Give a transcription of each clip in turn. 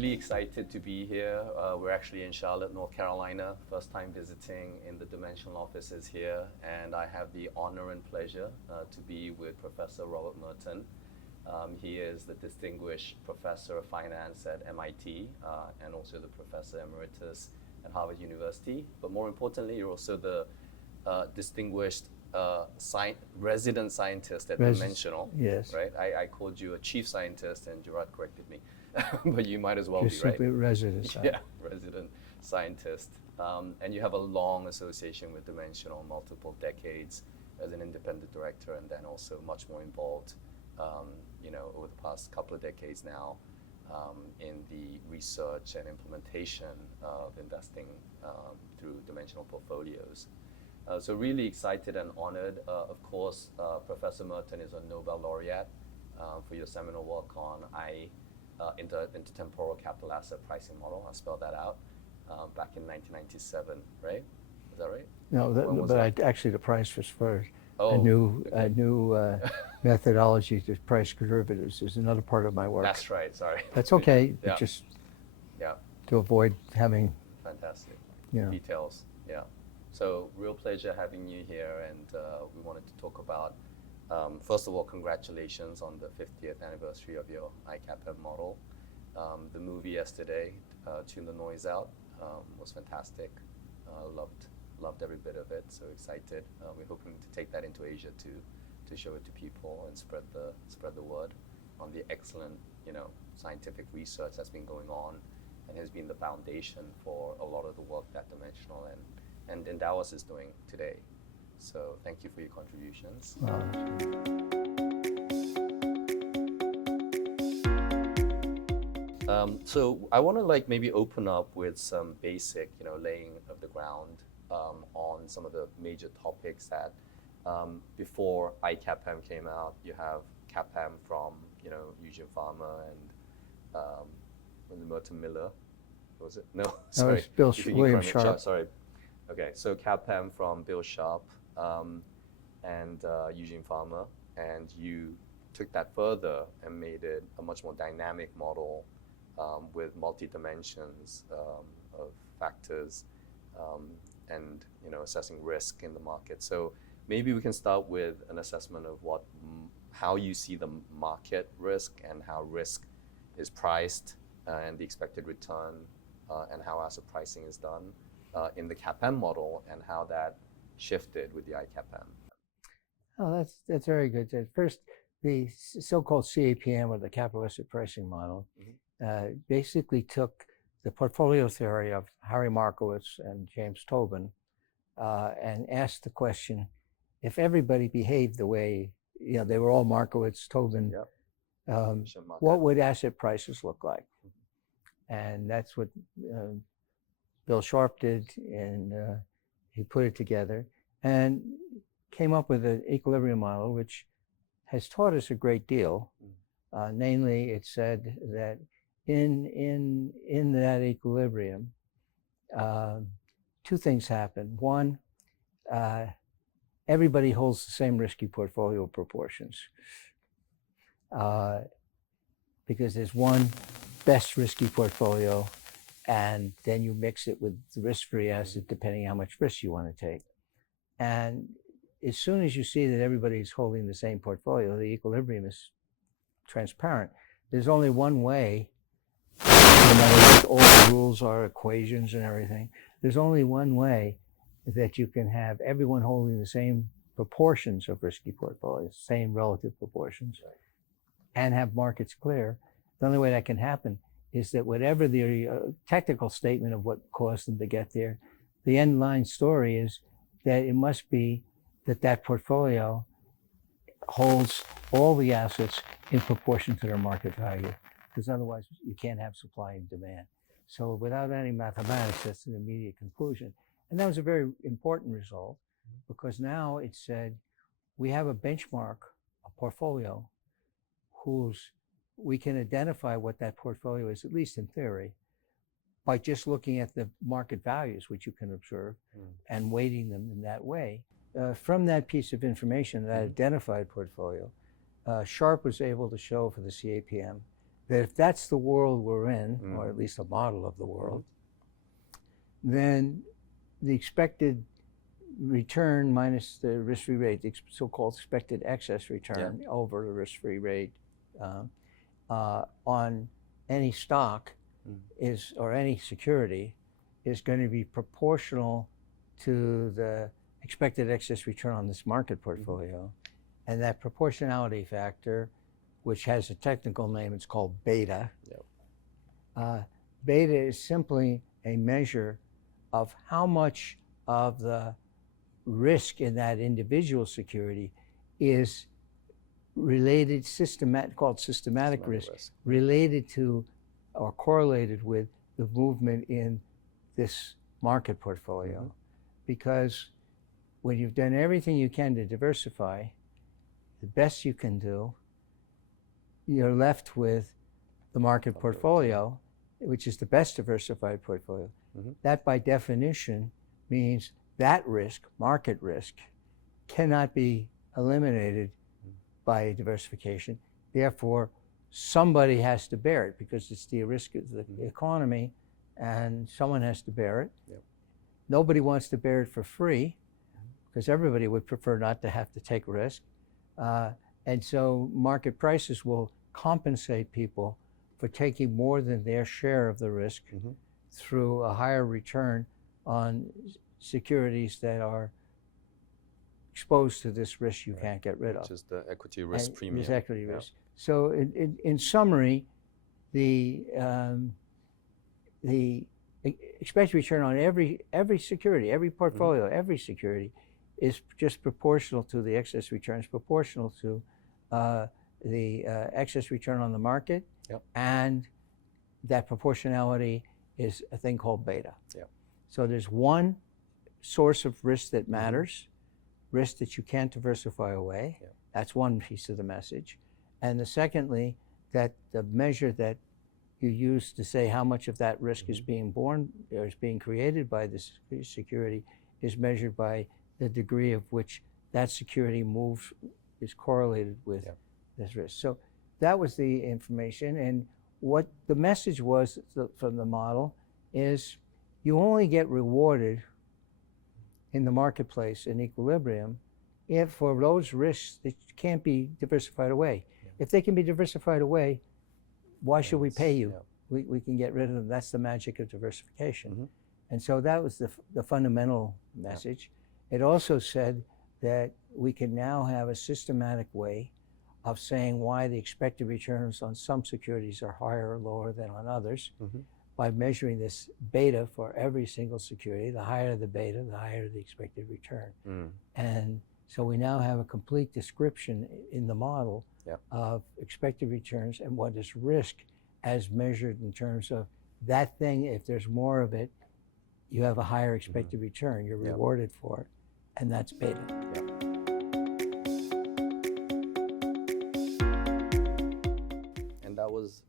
really excited to be here. We're actually in Charlotte, North Carolina, first time visiting in the Dimensional offices here, and I have the honor and pleasure to be with Professor Robert Merton. He is the Distinguished Professor of Finance at MIT and also the Professor Emeritus at Harvard University. But more importantly, you're also the Distinguished resident scientist at Dimensional. Yes. Right? I called you a chief scientist and Gerard corrected me. But you might as well Just be, right? simply resident scientist. Yeah, resident scientist. And you have a long association with Dimensional, multiple decades as an independent director, and then also much more involved, over the past couple of decades now in the research and implementation of investing through Dimensional Portfolios. So really excited and honored. Of course, Professor Merton is a Nobel Laureate for your seminal work on intertemporal capital asset pricing model. I'll spell that out. Back in 1997, right? Is that right? No, actually the price was first. Oh, a new methodology to price derivatives is another part of my work. That's right. Sorry. That's okay. Yeah. Just yeah. to avoid having fantastic details. Yeah. So real pleasure having you here, and we wanted to talk about. First of all, congratulations on the 50th anniversary of your ICAPM model. The movie yesterday, Tune the Noise Out, was fantastic. Loved every bit of it. So excited. We're hoping to take that into Asia to show it to people and spread the word on the excellent scientific research that's been going on and has been the foundation for a lot of the work that Dimensional and Endowus is doing today. So thank you for your contributions. So I want to maybe open up with some basic, laying of the ground on some of the major topics that before iCAPM came out. You have CAPM from Eugene Farmer and Merton Miller. Was it? No, sorry. No, it's William Sharp. Sorry. Okay, so CAPM from Bill Sharp and Eugene Farmer, and you took that further and made it a much more dynamic model with multi-dimensions of factors and assessing risk in the market. So maybe we can start with an assessment of how you see the market risk and how risk is priced and the expected return and how asset pricing is done in the CAPM model and how that shifted with the iCAPM. Oh, that's very good. First, the so-called CAPM, or the capital asset pricing model, basically took the portfolio theory of Harry Markowitz and James Tobin and asked the question: if everybody behaved the way they were all Markowitz, Tobin, what would asset prices look like? And that's what Bill Sharp did, and he put it together and came up with an equilibrium model, which has taught us a great deal. Namely, it said that in that equilibrium, two things happen. One, everybody holds the same risky portfolio proportions because there's one best risky portfolio, and then you mix it with the risk-free asset depending how much risk you want to take. And as soon as you see that everybody's holding the same portfolio, the equilibrium is transparent. There's only one way, no matter what all the rules are, equations and everything, there's only one way that you can have everyone holding the same proportions of risky portfolios, same relative proportions, and have markets clear. The only way that can happen is that whatever the technical statement of what caused them to get there, the end line story is that it must be that portfolio holds all the assets in proportion to their market value, because otherwise you can't have supply and demand. So without any mathematics, that's an immediate conclusion. And that was a very important result, because now it said we have a benchmark, a portfolio, we can identify what that portfolio is, at least in theory, by just looking at the market values, which you can observe, and weighting them in that way. From that piece of information, that identified portfolio, Sharp was able to show for the CAPM that if that's the world we're in, or at least a model of the world, then the expected return minus the risk-free rate, the so-called expected excess return over the risk-free rate on any stock is, or any security, is going to be proportional to the expected excess return on this market portfolio. And that proportionality factor, which has a technical name, it's called beta. Beta is simply a measure of how much of the risk in that individual security is related, called systematic risk, related to or correlated with the movement in this market portfolio. Because when you've done everything you can to diversify, the best you can do, you're left with the market portfolio, which is the best diversified portfolio. That by definition means that risk, market risk, cannot be eliminated by diversification. Therefore, somebody has to bear it because it's the risk of the economy, and someone has to bear it. Nobody wants to bear it for free because everybody would prefer not to have to take risk. And so market prices will compensate people for taking more than their share of the risk through a higher return on securities that are exposed to this risk you can't get rid of. Which is the equity risk premium. This equity risk. So in summary, the expected return on every security, every portfolio, every security is just proportional to the excess returns, proportional to the excess return on the market, and that proportionality is a thing called beta. So there's one source of risk that matters, risk that you can't diversify away. That's one piece of the message. And the secondly, that the measure that you use to say how much of that risk is being borne or is being created by this security is measured by the degree of which that security moves, is correlated with this risk. So that was the information. And what the message was from the model is you only get rewarded in the marketplace in equilibrium if for those risks that can't be diversified away. If they can be diversified away, why should we pay you? We can get rid of them. That's the magic of diversification. And so that was the fundamental message. It also said that we can now have a systematic way of saying why the expected returns on some securities are higher or lower than on others by measuring this beta for every single security. The higher the beta, the higher the expected return. And so we now have a complete description in the model of expected returns and what is risk as measured in terms of that thing. If there's more of it, you have a higher expected return. You're rewarded for it. And that's beta. And that was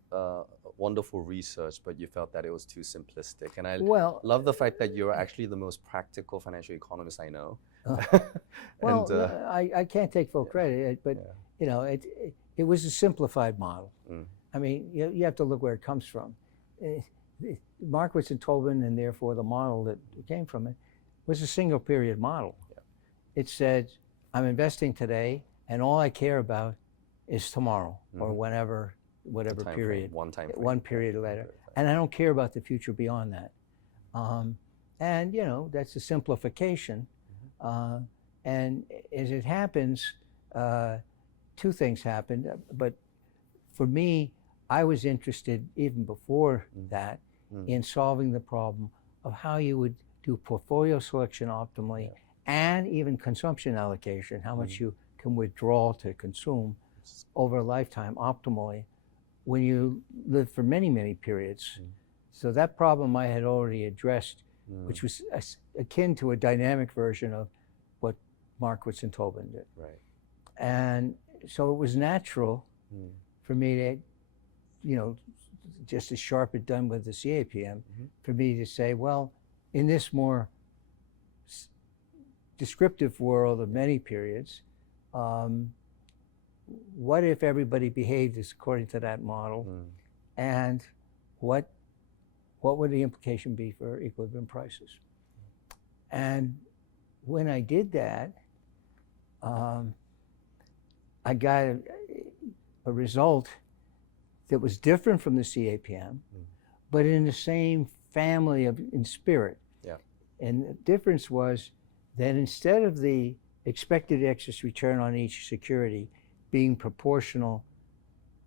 wonderful research, but you felt that it was too simplistic. And I love the fact that you're actually the most practical financial economist I know. I can't take full credit, but you know, it was a simplified model. I mean, you have to look where it comes from. Markowitz and Tobin, and therefore the model that came from it, was a single period model. It said, I'm investing today, and all I care about is tomorrow or whenever, whatever period, one period later. And I don't care about the future beyond that. And you know, that's a simplification. And as it happens, two things happened. But for me, I was interested even before that in solving the problem of how you would do portfolio selection optimally and even consumption allocation, how much you can withdraw to consume over a lifetime optimally when you live for many, many periods. So that problem I had already addressed, which was akin to a dynamic version of what Markowitz and Tobin did. And so it was natural for me to, you know, just as Sharp had done with the CAPM, for me to say, well, in this more descriptive world of many periods, what if everybody behaved as according to that model? and what would the implication be for equilibrium prices? And when I did that, I got a result that was different from the CAPM, but in the same family in spirit. Yeah. And the difference was that instead of the expected excess return on each security being proportional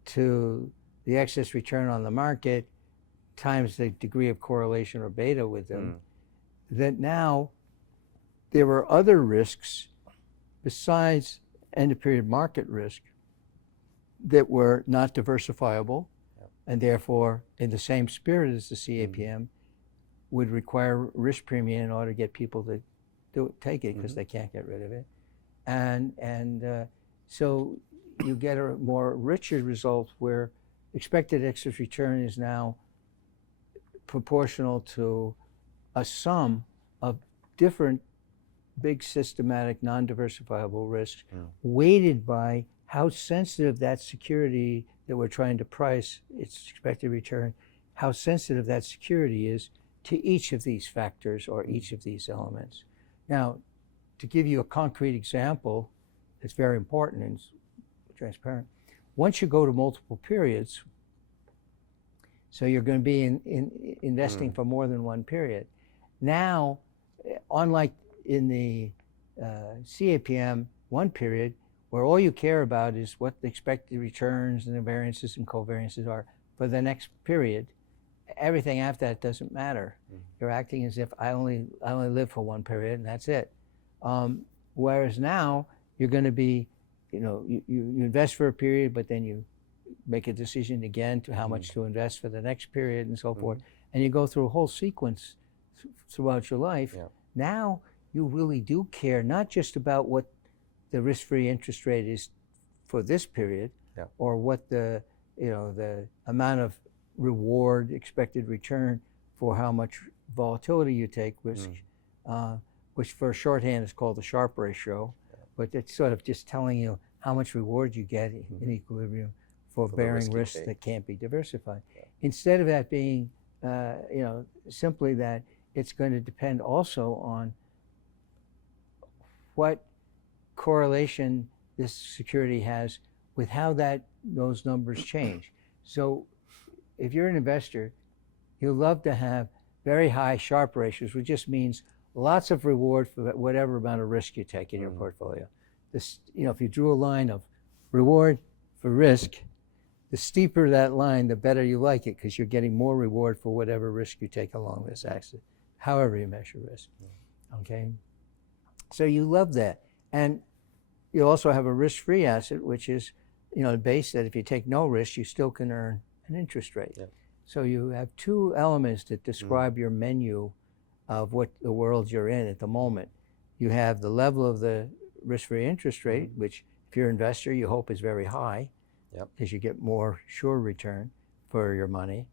to the excess return on the market times the degree of correlation or beta with them, that now there were other risks besides end of period market risk that were not diversifiable, and therefore in the same spirit as the CAPM would require risk premium in order to get people to take it because they can't get rid of it. And so you get a more richer result where expected excess return is now proportional to a sum of different big systematic non-diversifiable risks weighted by how sensitive that security that we're trying to price its expected return, how sensitive that security is to each of these factors or each of these elements. Now, to give you a concrete example that's very important and transparent, once you go to multiple periods, so you're going to be investing for more than one period. Now, unlike in the CAPM one period, where all you care about is what the expected returns and the variances and covariances are for the next period, everything after that doesn't matter. You're acting as if I only live for one period and that's it. Whereas now you're going to be, you invest for a period, but then you make a decision again to how much to invest for the next period and so forth, and you go through a whole sequence throughout your life. Now you really do care not just about what the risk-free interest rate is for this period, or what the amount of reward, expected return for how much volatility you take risk, which for shorthand is called the Sharpe ratio, but it's sort of just telling you how much reward you get in equilibrium for bearing risks that can't be diversified. Instead of that being, simply that it's going to depend also on what correlation this security has with how those numbers change. So if you're an investor, you'll love to have very high Sharpe ratios, which just means lots of reward for whatever amount of risk you take in your portfolio. This, if you drew a line of reward for risk, the steeper that line, the better you like it, because you're getting more reward for whatever risk you take along this axis, however you measure risk. Okay? So you love that. And you also have a risk-free asset, which is, based that if you take no risk, you still can earn an interest rate. So you have two elements that describe your menu of what the world you're in at the moment. You have the level of the risk-free interest rate, which if you're an investor, you hope is very high, because you get more sure return for your money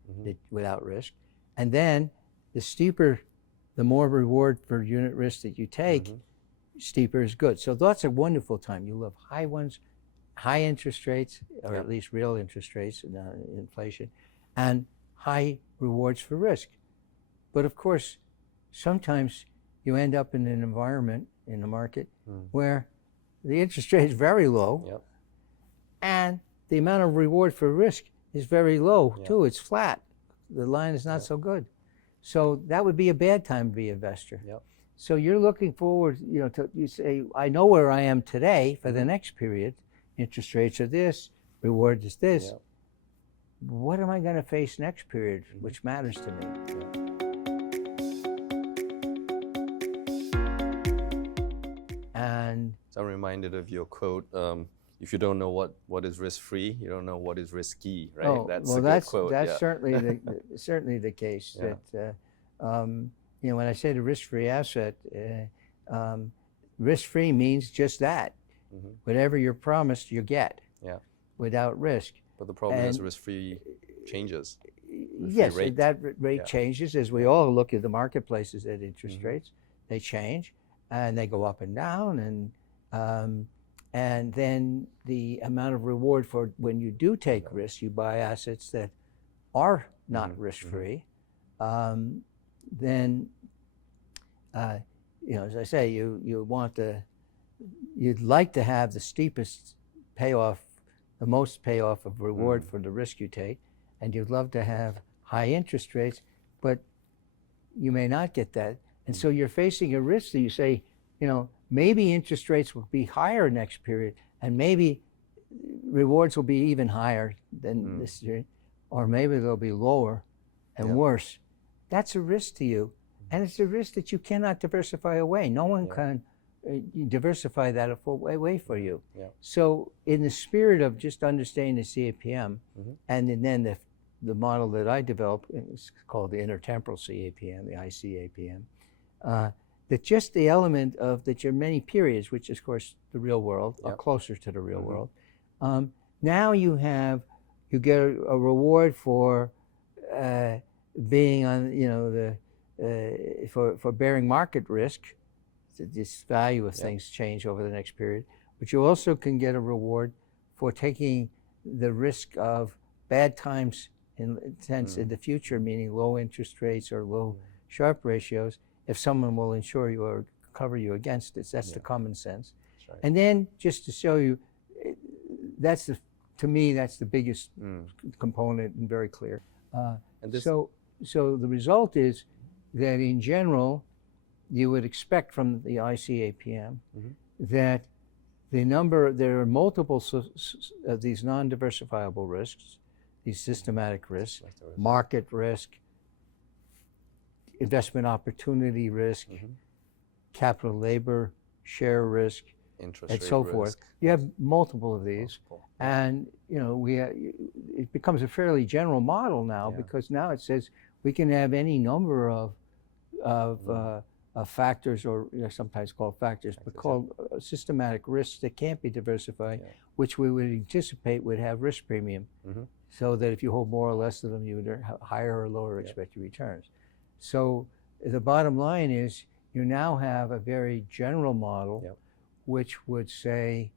without risk. And then the more reward per unit risk that you take, steeper is good. So that's a wonderful time. You love high ones, high interest rates, or at least real interest rates, inflation, and high rewards for risk. But of course, sometimes you end up in an environment in the market where the interest rate is very low, and the amount of reward for risk is very low too. It's flat. The line is not so good. So that would be a bad time to be an investor. So you're looking forward, you say, I know where I am today for the next period. Interest rates are this, reward is this. What am I going to face next period, which matters to me? And so I'm reminded of your quote, if you don't know what is risk-free, you don't know what is risky, right? Oh, that's well, a good quote. That's certainly the case. That when I say the risk-free asset, risk-free means just that. Whatever you're promised, you get. Without risk. But the problem is risk-free changes. Yes, that rate changes as we all look at the marketplaces at interest rates. They change, and they go up and down, and then the amount of reward for when you do take risks, you buy assets that are not risk-free, then as I say, you'd like to have the steepest payoff, the most payoff of reward for the risk you take, and you'd love to have high interest rates, but you may not get that. And so you're facing a risk that you say, maybe interest rates will be higher next period, and maybe rewards will be even higher than this year, or maybe they'll be lower and worse. That's a risk to you, and it's a risk that you cannot diversify away. No one can diversify that away for you. So in the spirit of just understanding the CAPM, and then the model that I developed is called the intertemporal CAPM, the ICAPM, that just the element of that your many periods, which is of course the real world, are closer to the real world. Now you get a reward for being on, for bearing market risk. This value of things change over the next period, but you also can get a reward for taking the risk of bad times in the future, meaning low interest rates or low Sharpe ratios, if someone will insure you or cover you against it. That's the common sense. Right. And then just to show you, to me, that's the biggest component and very clear. So the result is that in general, you would expect from the ICAPM that there are multiple of these non-diversifiable risks, these systematic risks, market risk, investment opportunity risk, capital labor, share risk, interest and rate so risk. forth. You have multiple of these, and it becomes a fairly general model now because now it says we can have any number of factors, or sometimes called factors, but called systematic risks that can't be diversified, which we would anticipate would have risk premium, so that if you hold more or less of them, you would have higher or lower expected returns. So the bottom line is you now have a very general model, which would say,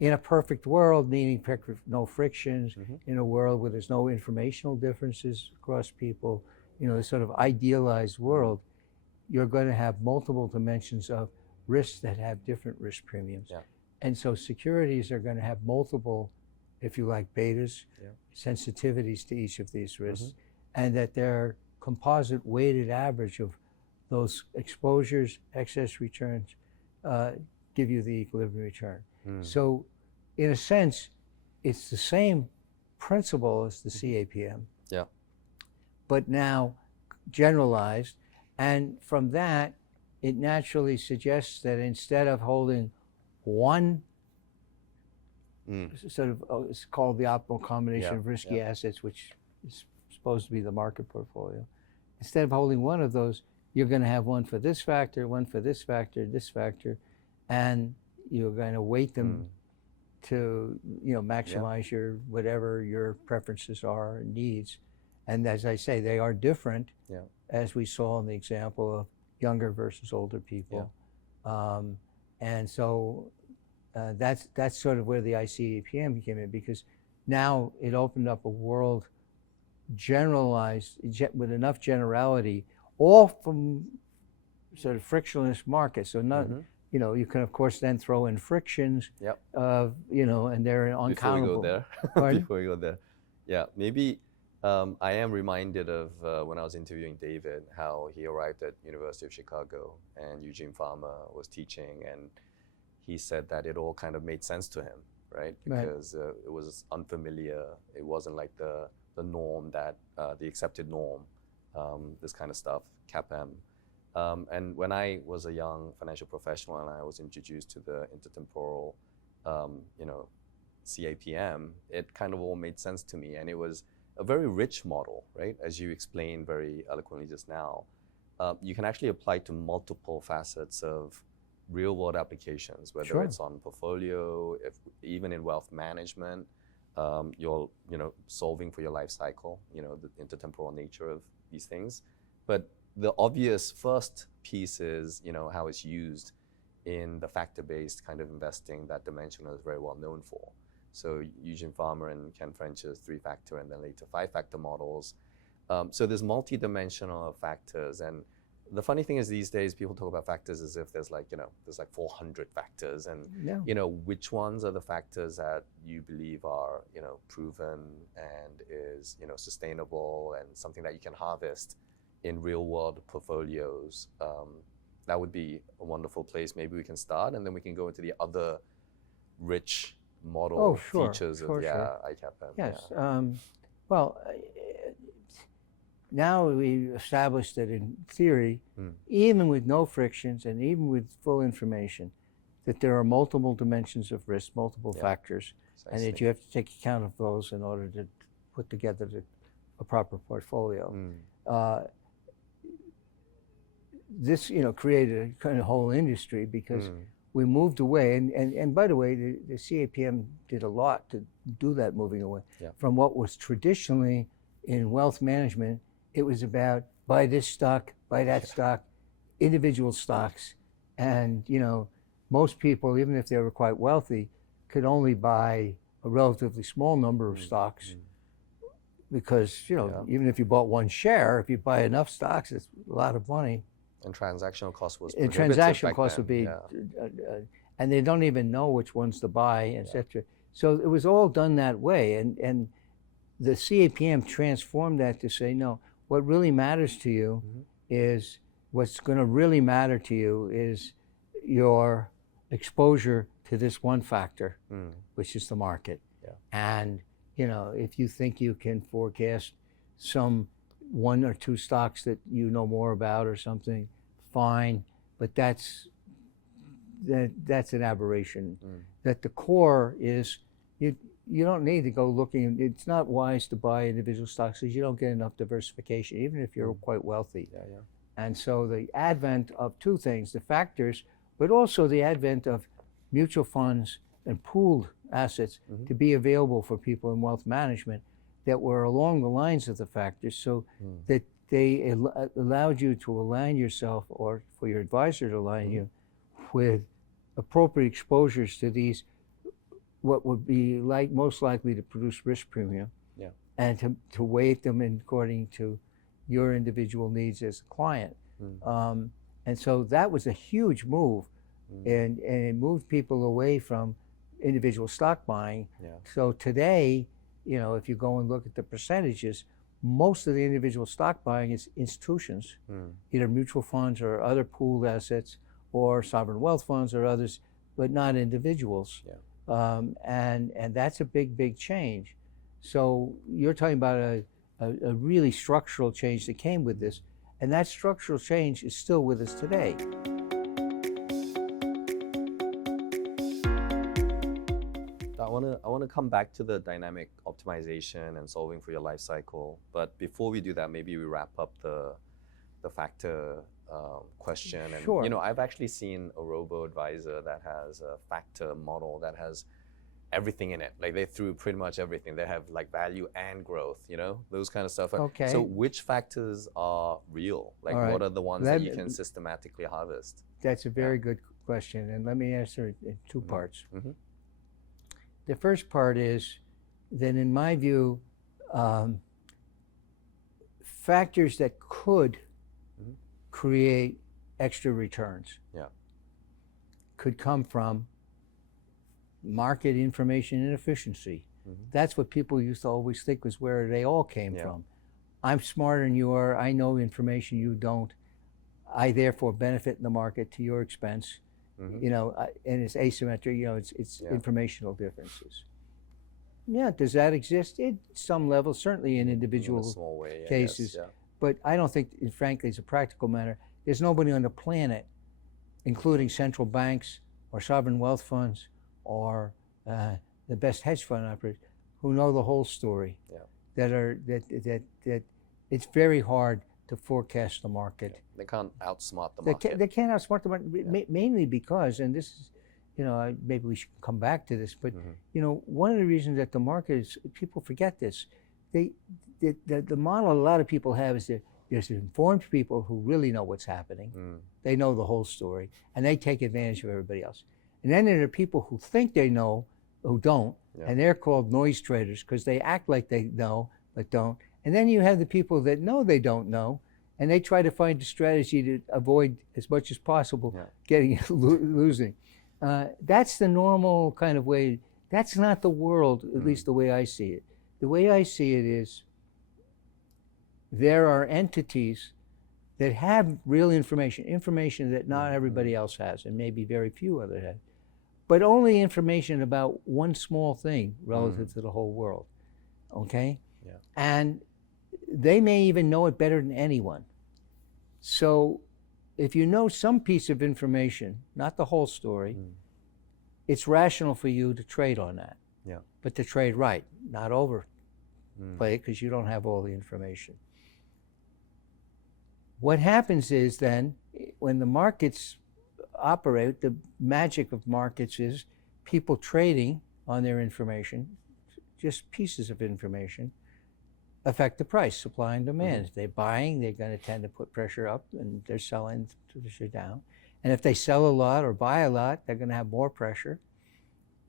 in a perfect world, meaning no frictions, in a world where there's no informational differences across people, the sort of idealized world, you're going to have multiple dimensions of risks that have different risk premiums. And so securities are going to have multiple, if you like, betas, sensitivities to each of these risks, and that their composite weighted average of those exposures, excess returns, give you the equilibrium return. So in a sense, it's the same principle as the CAPM, but now generalized. And from that, it naturally suggests that instead of holding one sort of, it's called the optimal combination of risky assets, which is supposed to be the market portfolio. Instead of holding one of those, you're going to have one for this factor, one for this factor, and you're going to weight them to maximize your whatever your preferences are and needs. And as I say, they are different, as we saw in the example of younger versus older people. And so that's sort of where the ICAPM came in, because now it opened up a world generalized with enough generality, all from sort of frictionless markets. So not, you can of course then throw in frictions of, and they're uncountable. Before we go there, maybe I am reminded of when I was interviewing David, how he arrived at University of Chicago and Eugene Farmer was teaching, and he said that it all kind of made sense to him, right? Because it was unfamiliar. It wasn't like the norm, that the accepted norm, this kind of stuff, CAPM. And when I was a young financial professional and I was introduced to the intertemporal, CAPM, it kind of all made sense to me. And it was a very rich model, right? As you explained very eloquently just now, you can actually apply to multiple facets of real world applications, whether it's on portfolio, even in wealth management, you're solving for your life cycle, the intertemporal nature of these things. But the obvious first piece is, how it's used in the factor-based kind of investing that Dimensional is very well known for. So Eugene Farmer and Ken French's 3-factor and then later 5-factor models. So there's multi-dimensional factors, and the funny thing is these days people talk about factors as if there's like, there's like 400 factors, and which ones are the factors that you believe are, proven and is, sustainable and something that you can harvest in real world portfolios. That would be a wonderful place. Maybe we can start, and then we can go into the other rich model features of ICAPM. Yes. Well, now we established that in theory, even with no frictions and even with full information, that there are multiple dimensions of risk, multiple factors, and that you have to take account of those in order to put together a proper portfolio. This, created a kind of whole industry because we moved away, and by the way, the CAPM did a lot to do that moving away from what was traditionally in wealth management. It was about buy this stock, buy that stock, individual stocks, and most people, even if they were quite wealthy, could only buy a relatively small number of stocks because even if you bought one share, if you buy enough stocks, it's a lot of money. And transactional cost was and transactional cost would be, and they don't even know which ones to buy, etc. So it was all done that way, and the CAPM transformed that to say, no, what really matters to you is what's going to really matter to you is your exposure to this one factor, which is the market. And if you think you can forecast some 1 or 2 stocks that you know more about or something, fine, but that's an aberration. That the core is you don't need to go looking. It's not wise to buy individual stocks because you don't get enough diversification, even if you're quite wealthy. And so the advent of 2 things, the factors, but also the advent of mutual funds and pooled assets to be available for people in wealth management that were along the lines of the factors, so that they allowed you to align yourself, or for your advisor to align you with appropriate exposures to these, what would be most likely to produce risk premium, and to weight them according to your individual needs as a client. And so that was a huge move, and it moved people away from individual stock buying. So today, if you go and look at the percentages, most of the individual stock buying is institutions, either mutual funds or other pooled assets, or sovereign wealth funds or others, but not individuals. And that's a big change. So you're talking about a really structural change that came with this, and that structural change is still with us today. I want to come back to the dynamic optimization and solving for your life cycle. But before we do that, maybe we wrap up the factor question. And I've actually seen a robo-advisor that has a factor model that has everything in it. Like they threw pretty much everything. They have like value and growth, those kind of stuff. Okay. So which factors are real? Like what are the ones that you can systematically harvest? That's a very good question, and let me answer it in 2 parts. The first part is that, in my view, factors that could create extra returns could come from market information inefficiency. That's what people used to always think was where they all came from. I'm smarter than you are. I know information you don't. I therefore benefit in the market to your expense. And it's asymmetry, it's informational differences. Does that exist? At some level, certainly in individual small way, cases. But I don't think, frankly, as a practical matter, there's nobody on the planet, including central banks or sovereign wealth funds or the best hedge fund operators, who know the whole story. That it's very hard to forecast the market. They can't outsmart the market. They can't outsmart the market, mainly because, and this is, maybe we should come back to this, but one of the reasons that the market is, people forget this, the model a lot of people have is that there's informed people who really know what's happening. They know the whole story, and they take advantage of everybody else. And then there are people who think they know, who don't, Yeah. And they're called noise traders because they act like they know but don't. And then you have the people that know they don't know, and they try to find a strategy to avoid as much as possible getting losing. That's the normal kind of way. That's not the world, at least the way I see it. The way I see it is there are entities that have real information that not everybody else has, and maybe very few others have, but only information about one small thing relative to the whole world, okay? Yeah. And they may even know it better than anyone. So if you know some piece of information, not the whole story, it's rational for you to trade on that. Yeah. But to trade right, not overplay it because you don't have all the information. What happens is then, when the markets operate, the magic of markets is people trading on their information, just pieces of information, affect the price, supply and demand. If they're buying, they're going to tend to put pressure up, and they're selling to pressure down. And if they sell a lot or buy a lot, they're going to have more pressure.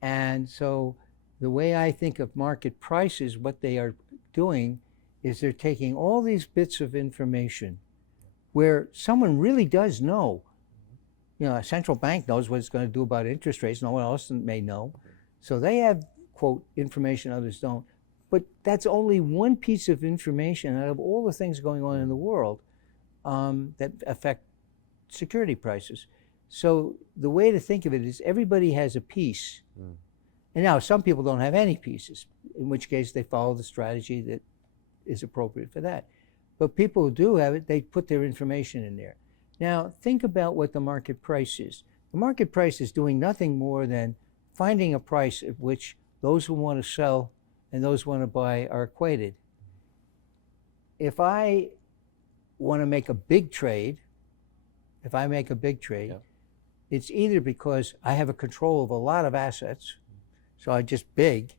And so the way I think of market prices, what they are doing is they're taking all these bits of information where someone really does know. You know, a central bank knows what it's going to do about interest rates. No one else may know. So they have, quote, information others don't. But that's only one piece of information out of all the things going on in the world that affect security prices. So the way to think of it is everybody has a piece. And now some people don't have any pieces, in which case they follow the strategy that is appropriate for that. But people who do have it, they put their information in there. Now, think about what the market price is. The market price is doing nothing more than finding a price at which those who want to sell and those who want to buy are equated. If I want to make a big trade, it's either because I have a control of a lot of assets, so I just big,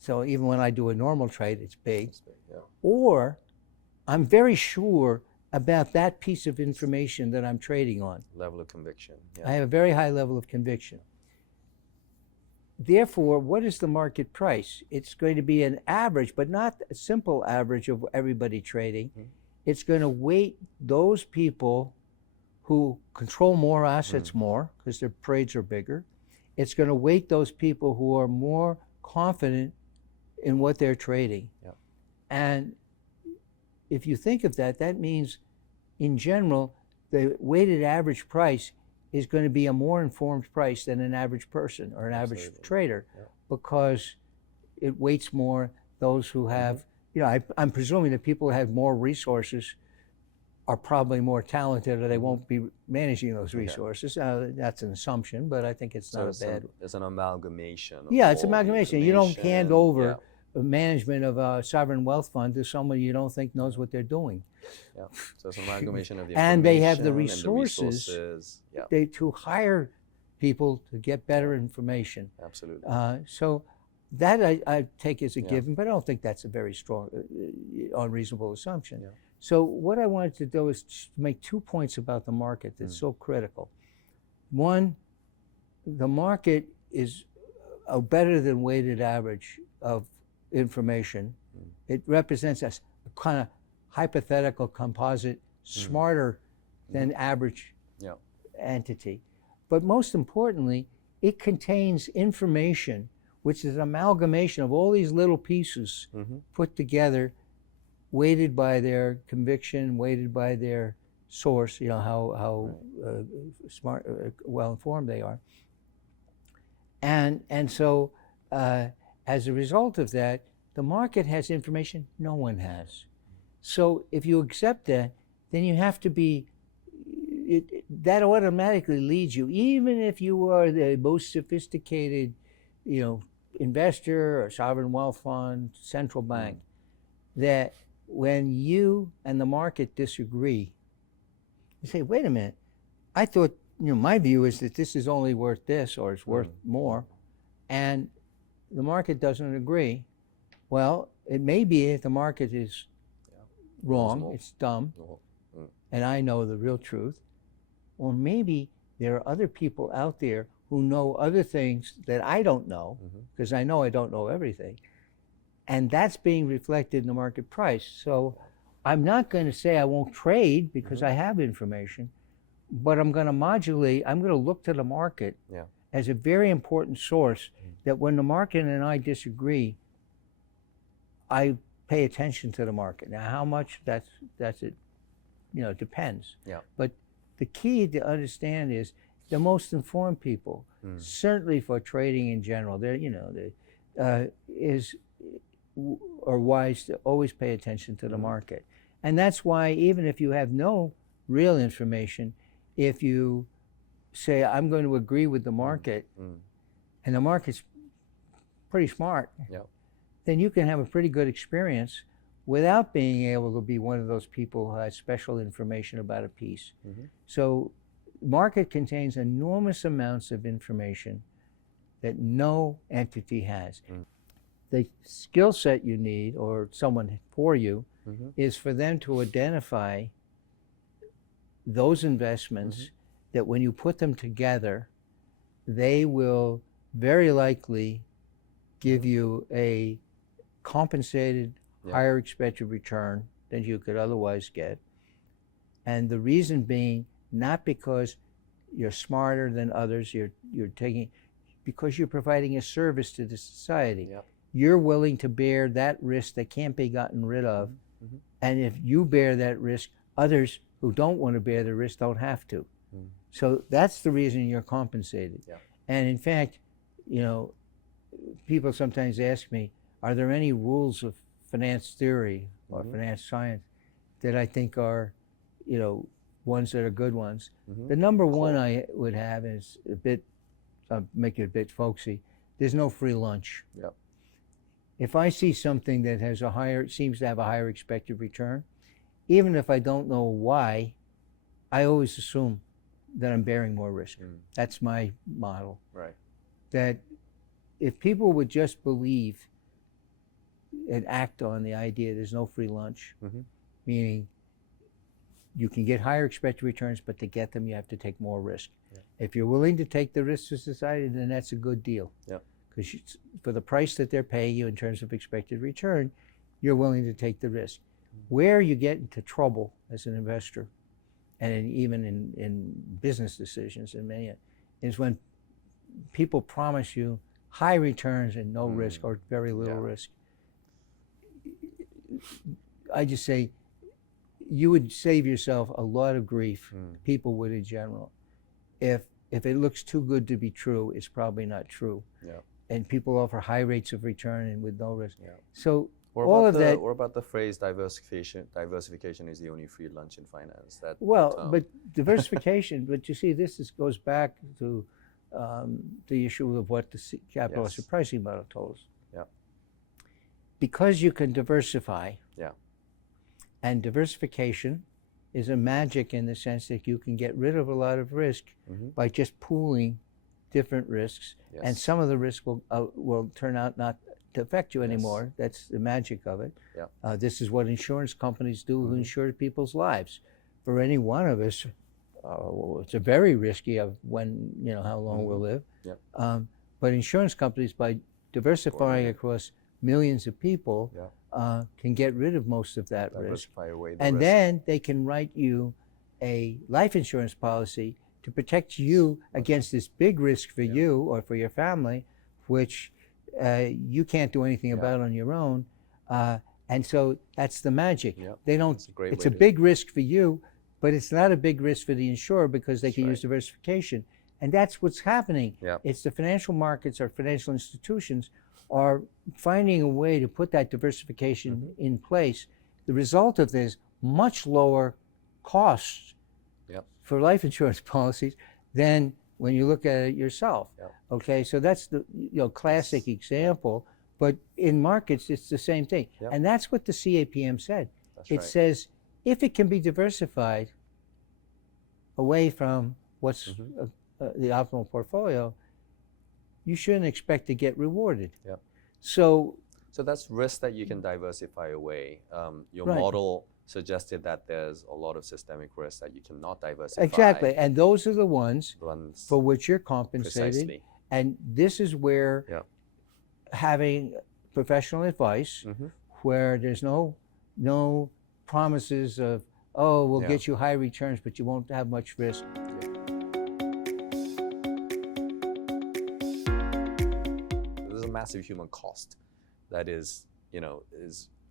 so even when I do a normal trade, it's big, or I'm very sure about that piece of information that I'm trading on. Level of conviction. I have a very high level of conviction. Therefore, what is the market price? It's going to be an average, but not a simple average of everybody trading. It's going to weight those people who control more assets more, because their trades are bigger. It's going to weight those people who are more confident in what they're trading. And if you think of that, that means, in general, the weighted average price is going to be a more informed price than an average person or an average trader, because it weights more those who have, you know, I'm presuming that people who have more resources are probably more talented, or they won't be managing those resources. That's an assumption, but I think it's not a bad. It's an amalgamation. It's amalgamation. You don't hand over the management of a sovereign wealth fund to someone you don't think knows what they're doing. So it's an amalgamation of the and they have the resources to hire people to get better information. Absolutely. So that I take as a given, but I don't think that's a very strong, unreasonable assumption. So what I wanted to do is make 2 points about the market that's so critical. One, the market is a better than weighted average of information. It represents a kind of hypothetical composite, smarter than average entity. But most importantly, it contains information which is an amalgamation of all these little pieces put together, weighted by their conviction, weighted by their source, you know, how smart, well-informed they are. And so as a result of that, the market has information no one has. So if you accept that, then you have to be, that automatically leads you, even if you are the most sophisticated, you know, investor or sovereign wealth fund, central bank, that when you and the market disagree, you say, wait a minute, I thought, you know, my view is that this is only worth this, or it's worth more, and the market doesn't agree. Well, it may be that the market is wrong, it's dumb, and I know the real truth. Or maybe there are other people out there who know other things that I don't know, because I know I don't know everything. And that's being reflected in the market price. So I'm not going to say I won't trade because I have information, but I'm going to modulate, I'm going to look to the market as a very important source that when the market and I disagree, I pay attention to the market. Now, how much, that's it, depends. But the key to understand is the most informed people, certainly for trading in general, are wise to always pay attention to the market. And that's why even if you have no real information, if you say, I'm going to agree with the market, and the market's pretty smart, then you can have a pretty good experience without being able to be one of those people who has special information about a piece. So market contains enormous amounts of information that no entity has. The skill set you need, or someone for you, is for them to identify those investments that when you put them together, they will very likely give you a compensated higher expected return than you could otherwise get. And the reason being, not because you're smarter than others, you're taking, because you're providing a service to the society. You're willing to bear that risk that can't be gotten rid of. And if you bear that risk, others who don't want to bear the risk don't have to. So that's the reason you're compensated. And in fact, people sometimes ask me, are there any rules of finance theory or finance science that I think are, ones that are good ones? The number one I would have is a bit, I'll make it a bit folksy, there's no free lunch. If I see something that has seems to have a higher expected return, even if I don't know why, I always assume that I'm bearing more risk. That's my model. That if people would just believe and act on the idea there's no free lunch, meaning you can get higher expected returns, but to get them you have to take more risk. If you're willing to take the risk to society, then that's a good deal. Because for the price that they're paying you in terms of expected return, you're willing to take the risk. Where you get into trouble as an investor, and even in business decisions, is when people promise you high returns and no risk or very little risk. I just say, you would save yourself a lot of grief, people would in general. If it looks too good to be true, it's probably not true. And people offer high rates of return and with no risk. So all of that. Or about the phrase diversification is the only free lunch in finance. But diversification, but you see, goes back to the issue of what the capital asset pricing model told us. Because you can diversify, and diversification is a magic in the sense that you can get rid of a lot of risk by just pooling different risks, and some of the risk will turn out not to affect you anymore. That's the magic of it. This is what insurance companies do to insure people's lives. For any one of us, it's a very risky of how long we'll live. But insurance companies, by diversifying across millions of people, can get rid of most of that risk. And then they can write you a life insurance policy to protect you against this big risk for you or for your family, which you can't do anything about on your own. And so that's the magic. They don't. It's a big risk for you, but it's not a big risk for the insurer because they can use diversification. And that's what's happening. It's the financial markets or financial institutions are finding a way to put that diversification in place. The result of this, much lower costs for life insurance policies than when you look at it yourself. Okay, so that's the classic example, but in markets it's the same thing. And that's what the CAPM said. It says if it can be diversified away from what's the optimal portfolio, you shouldn't expect to get rewarded. So that's risk that you can diversify away. Your model suggested that there's a lot of systemic risk that you cannot diversify. Exactly, and those are the ones Ones for which you're compensated. precisely. And this is where Yeah. having professional advice, where there's no promises of, oh, we'll Yeah. get you high returns, but you won't have much risk. There's a massive human cost that is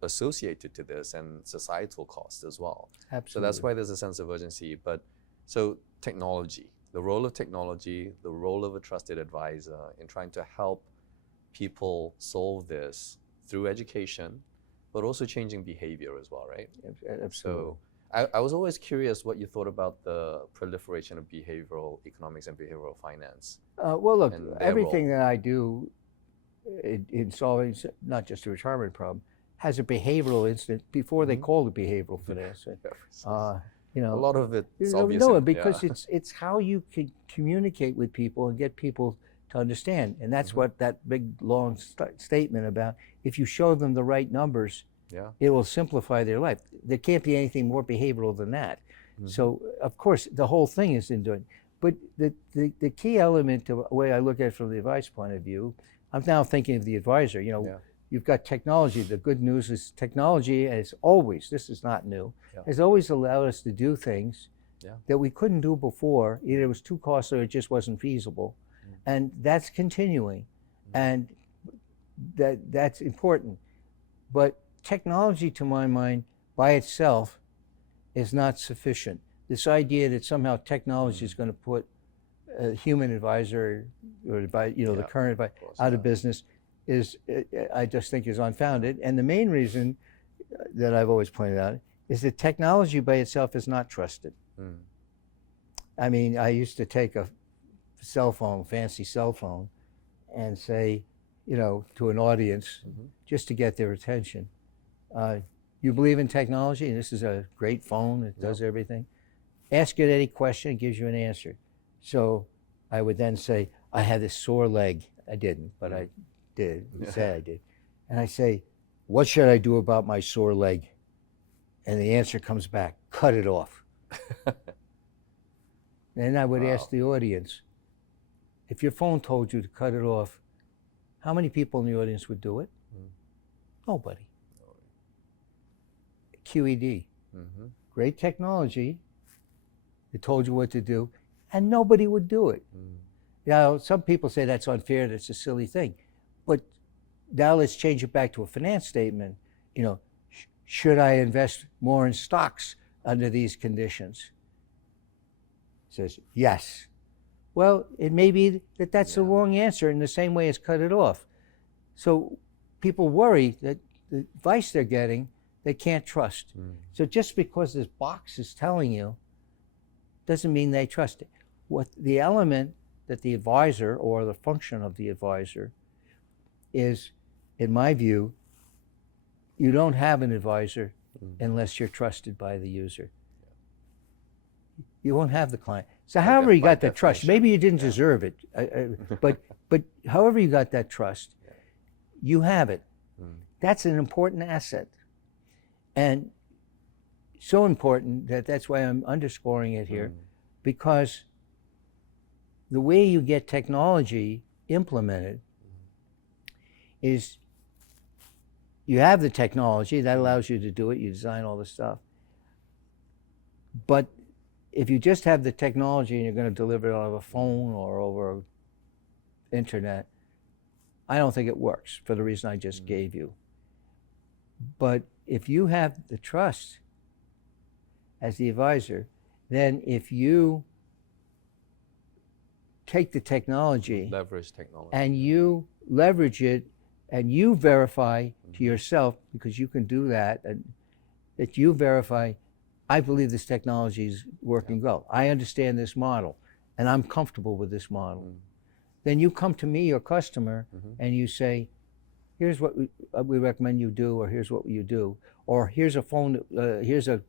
associated to this, and societal cost as well. Absolutely. So that's why there's a sense of urgency. But so technology, the role of technology, the role of a trusted advisor in trying to help people solve this through education, but also changing behavior as well, right? Absolutely. So I was always curious what you thought about the proliferation of behavioral economics and behavioral finance. Well, look, and their everything role. that I do in solving not just a retirement problem has a behavioral incident before they call it behavioral finance. You know, A lot of it's no, obvious. no, because it's how you can communicate with people and get people to understand, and that's what that big long statement about. If you show them the right numbers, it will simplify their life. There can't be anything more behavioral than that. So of course the whole thing is in doing. But the key element to the way I look at it from the advice point of view, I'm now thinking of the advisor. You know, you've got technology. The good news is technology has always, this is not new, has always allowed us to do things that we couldn't do before. Either it was too costly or it just wasn't feasible. And that's continuing. And that's important. But technology, to my mind, by itself is not sufficient. This idea that somehow technology is going to put a human advisor or the current advisor out of business is, I just think, is unfounded. And the main reason that I've always pointed out is that technology by itself is not trusted. I mean, I used to take a cell phone, fancy cell phone, and say, to an audience, just to get their attention, you believe in technology, and this is a great phone, it does everything. Ask it any question, it gives you an answer. So I would then say, I had this sore leg. I didn't, but I did, say I did. And I say, what should I do about my sore leg? And the answer comes back, cut it off. Then I would ask the audience, if your phone told you to cut it off, how many people in the audience would do it? Nobody. QED, great technology, it told you what to do, and nobody would do it. Some people say that's unfair, that's a silly thing. But now let's change it back to a finance statement. Should I invest more in stocks under these conditions? It says, yes. Well, it may be that that's the wrong answer in the same way as cut it off. So people worry that the advice they're getting, they can't trust. So just because this box is telling you doesn't mean they trust it. What the element that the advisor or the function of the advisor is, in my view, you don't have an advisor unless you're trusted by the user. You won't have the client. So however you got that trust, maybe you didn't deserve it, but however you got that trust, you have it. That's an important asset. And so important that that's why I'm underscoring it here, because the way you get technology implemented is you have the technology that allows you to do it, you design all the stuff. But if you just have the technology and you're going to deliver it on a phone or over internet, I don't think it works for the reason I just gave you. But if you have the trust as the advisor, then if you take the technology, leverage technology, and you leverage it, and you verify to yourself, because you can do that, and that you verify, I believe this technology is working well. I understand this model, and I'm comfortable with this model. Then you come to me, your customer, and you say, here's what we recommend you do, or here's what you do, or here's a phone, here's a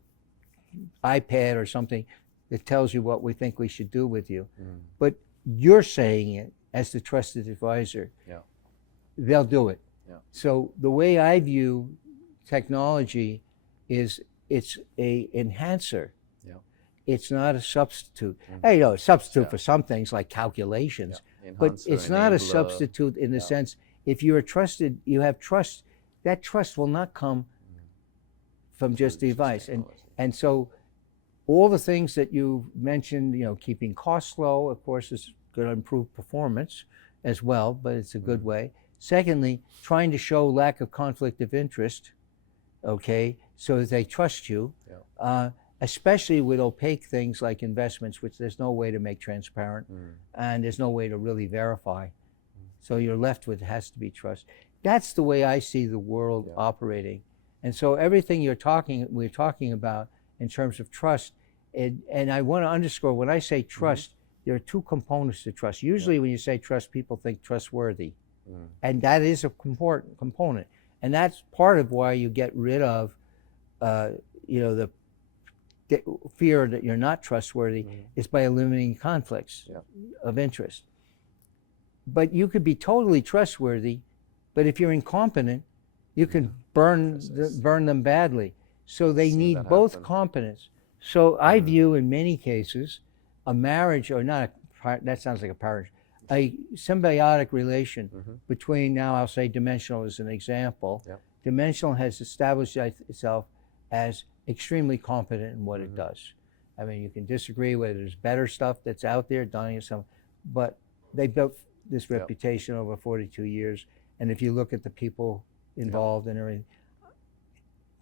iPad or something that tells you what we think we should do with you. But you're saying it as the trusted advisor. They'll do it. So the way I view technology is it's a enhancer. Yeah. It's not a substitute. Mhm. Hey, a substitute Yeah. for some things like calculations, Yeah. but Enhancer, it's not a enabler. substitute in the Yeah. sense if you're trusted, you have trust. That trust will not come from Through just the advice. technology. And so all the things that you mentioned, keeping costs low, of course, is going to improve performance as well, but it's a good way. Secondly, trying to show lack of conflict of interest, okay, so that they trust you, especially with opaque things like investments, which there's no way to make transparent, and there's no way to really verify. So you're left with has to be trust. That's the way I see the world operating. And so everything we're talking about in terms of trust, and I want to underscore, when I say trust, there are two components to trust. Usually when you say trust, people think trustworthy. And that is a important component. And that's part of why you get rid of, the fear that you're not trustworthy is by eliminating conflicts of interest. But you could be totally trustworthy, but if you're incompetent, you can burn them badly. So they need both competence. So I view in many cases a marriage, or not, that sounds like a marriage, a symbiotic relation between, now I'll say Dimensional as an example. Dimensional has established itself as extremely competent in what it does. I mean, you can disagree whether there's better stuff that's out there done or something, but they built this reputation over 42 years. And if you look at the people involved and everything,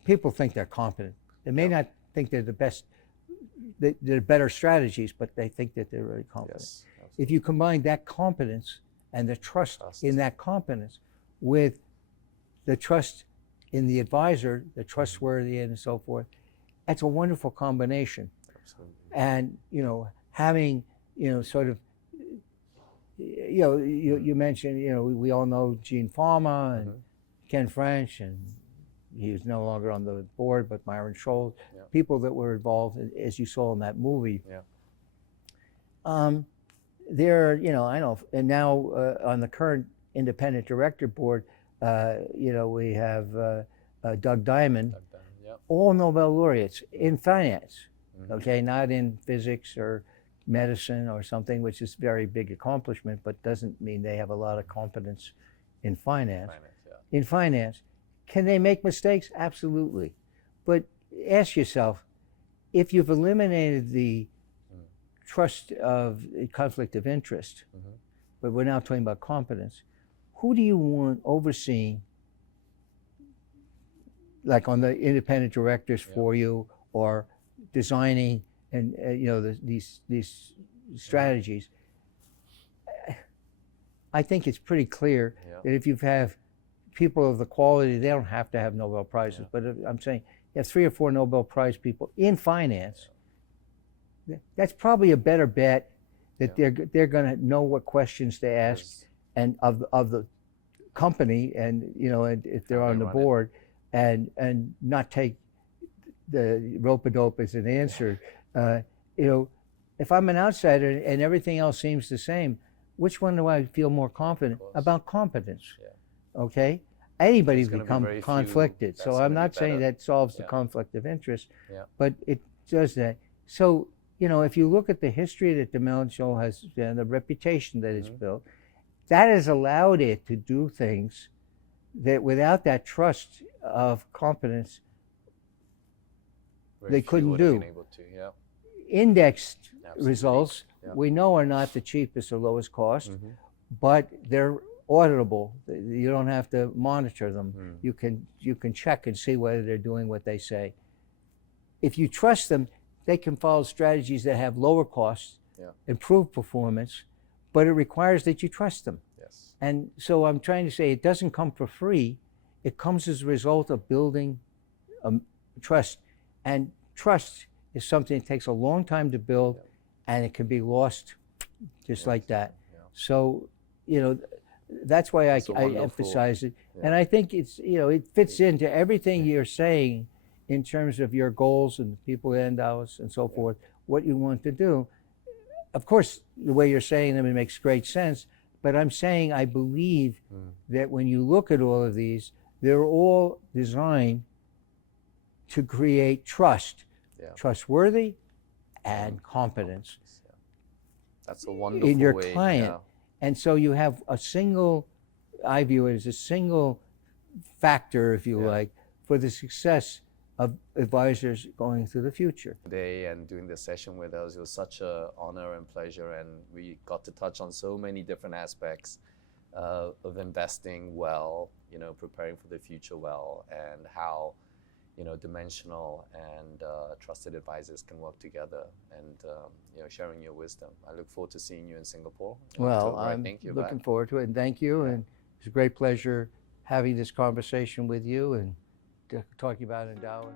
people think they're competent. They may not think they're the best, they're better strategies, but they think that they're really competent. If you combine that competence and the trust in that competence with the trust in the advisor, the trustworthy and so forth, that's a wonderful combination. Absolutely. And, having, sort of, you mentioned, we all know Gene Farmer and Ken French, and he's no longer on the board, but Myron Scholl, people that were involved, as you saw in that movie. There, I know, and now on the current independent director board, we have Doug Diamond, all Nobel laureates in finance, okay, not in physics or medicine or something, which is a very big accomplishment, but doesn't mean they have a lot of competence in finance. In finance, can they make mistakes? Absolutely. But ask yourself, if you've eliminated the trust of conflict of interest, but we're now talking about competence, who do you want overseeing, like on the independent directors for you, or designing and these strategies? I think it's pretty clear that if you have people of the quality, they don't have to have Nobel Prizes, but I'm saying you have 3 or 4 Nobel Prize people in finance, that's probably a better bet that they're going to know what questions to ask and of the company, and and if they're on the board, and not take the rope-a-dope as an answer. If I'm an outsider and everything else seems the same, which one do I feel more confident about? Competence. Okay, anybody become conflicted, so I'm not saying that solves the conflict of interest, but it does that. So if you look at the history that Dimensional has and the reputation that it's built, that has allowed it to do things that without that trust of competence, they couldn't do. Indexed results, we know, are not the cheapest or lowest cost, but they're auditable. You don't have to monitor them. You can check and see whether they're doing what they say. If you trust them, they can follow strategies that have lower costs, improve performance, but it requires that you trust them. And so I'm trying to say it doesn't come for free. It comes as a result of building trust. And trust is something that takes a long time to build, and it can be lost just like that. So, that's why I emphasize it. And I think it's, it fits into everything you're saying in terms of your goals and people and ours and so forth, what you want to do. Of course, the way you're saying them, it makes great sense. But I'm saying I believe that when you look at all of these, they're all designed to create trust, Yeah. trustworthy and competence Yeah. That's a wonderful in your way. client. Yeah. And so you have a single, I view it as a single factor, if you Yeah. like, for the success of advisors going through the future. Today and doing this session with us, it was such an honor and pleasure, and we got to touch on so many different aspects of investing well, preparing for the future well, and how dimensional and trusted advisors can work together, and sharing your wisdom. I look forward to seeing you in Singapore in Well, October. I'm I think you're looking back. forward to it, and thank you. Yeah. And it's a great pleasure having this conversation with you and talking about Endowus.